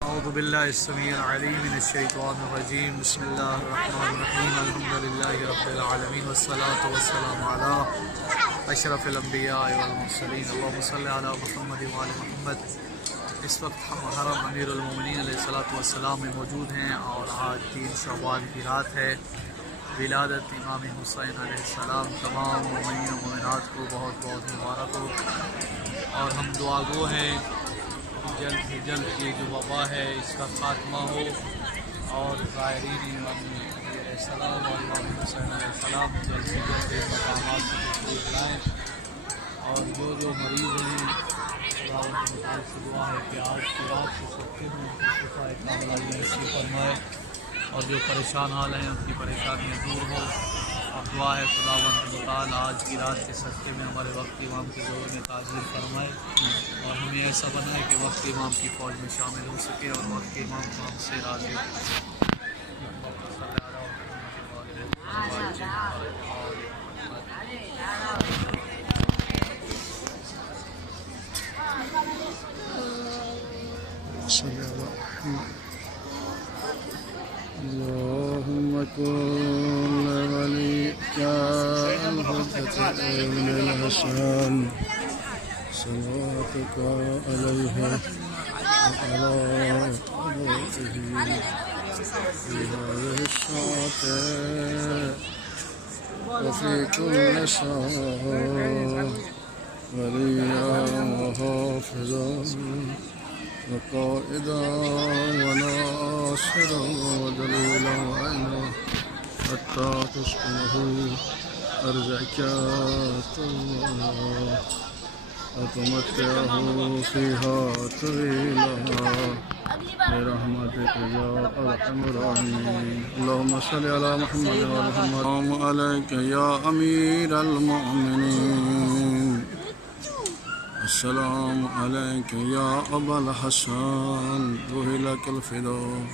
औज़ुबिल्लाहिस्समीउल मिनश्शैतानिर्रजीम बिस्मिल्लाहिर्रहमानिर्रहीम अल्हम्दुलिल्लाहि रब्बिल आलमीन वस्सलातु वस्सलामु अला अशरफिल अंबिया वल मुरसलीन अल्लाहुम्मा सल्लि अला मुहम्मद व आलि मुहम्मद। इस वक्त हम हरम अमीरुल मोमिनीन अलैहिस्सलातु वस्सलाम में मौजूद हैं और आज 3 शव्वाल की रात है। विलादत इमाम हुसैन अलैहिस्सलाम तमाम मोमिनीन व मोमिनात को बहुत बहुत मुबारक हो और हम दुआगो हैं जल्द से जल्द ये जो वबा है इसका खात्मा हो और ज़ायरीन इमाम सलाम और इमाम हुसैन सलाम जल्द से जल्द इन मकामात को तशरीफ़ लाएँ। और जो मरीज़ हैं खुदावंद से दुआ है कि आज की रात के सबके में शिफाए कामिला नसीब फरमाए और जो परेशान हाल हैं उनकी परेशानियाँ दूर हो। अब दुआ है खुदावंद मुताल आज की रात के सदक़े में हमारे वक्त इमाम के ज़ोर में ताज़ीर फरमाए और हमें ऐसा बनाए कि वक्त इमाम की फ़ौज में शामिल हो सके और वक्त इमाम को हमसे राज़ी हो। اللهم كن وليك الحجة ابن الحسن صلواتك عليه وعلى أبوته في هذه الساعة وفي كل ساعة وليا وحافظا وقائدا وناصرا ودليلا وعينا حتى تسكنه أرزقك طويلا وتمتعه فيها طويلا برحمتك يا أرحم الراحمين. اللهم صل على محمد وعلى محمد. السلام عليك يا أمير المؤمنين. السلام عليك يا أبا الحسن روح لك الفداء.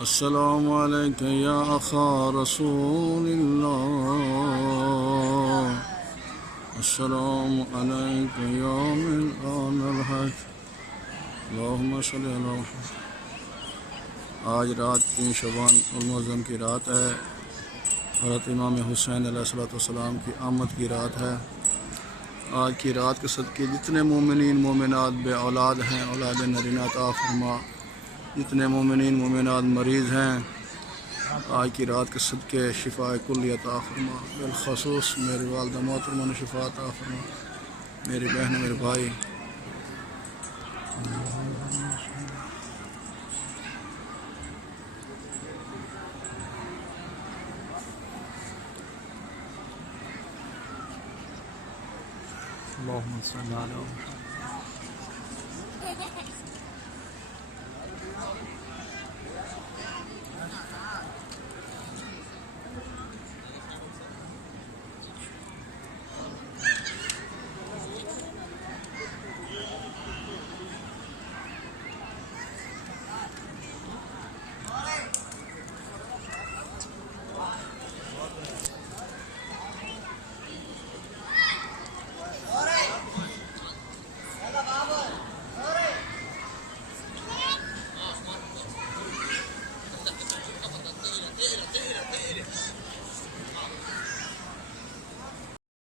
السلام عليك يا أخا رسول الله. السلام عليك يا من آن الحق. اللهم صل على محمد. आज रात 3 शबान उल मुअज़्ज़म की रात है। हज़रत इमाम हुसैन अलैहिस्सलाम की आमद की रात है। आज की रात के सदक़े जितने मोमिनीन मोमिनात बे औलाद हैं औलाद नरीना अता फरमा, जितने मोमिनीन मोमिनात मरीज़ हैं आज की रात के सदक़े शिफ़ाए कुल्ली अता फरमा। बिलख़ुसूस मेरी वालिदा मोहतरमा ने शिफ़ा अता फरमा, मेरी बहन मेरे भाई। अल्लाहुम्मा सल्लि अला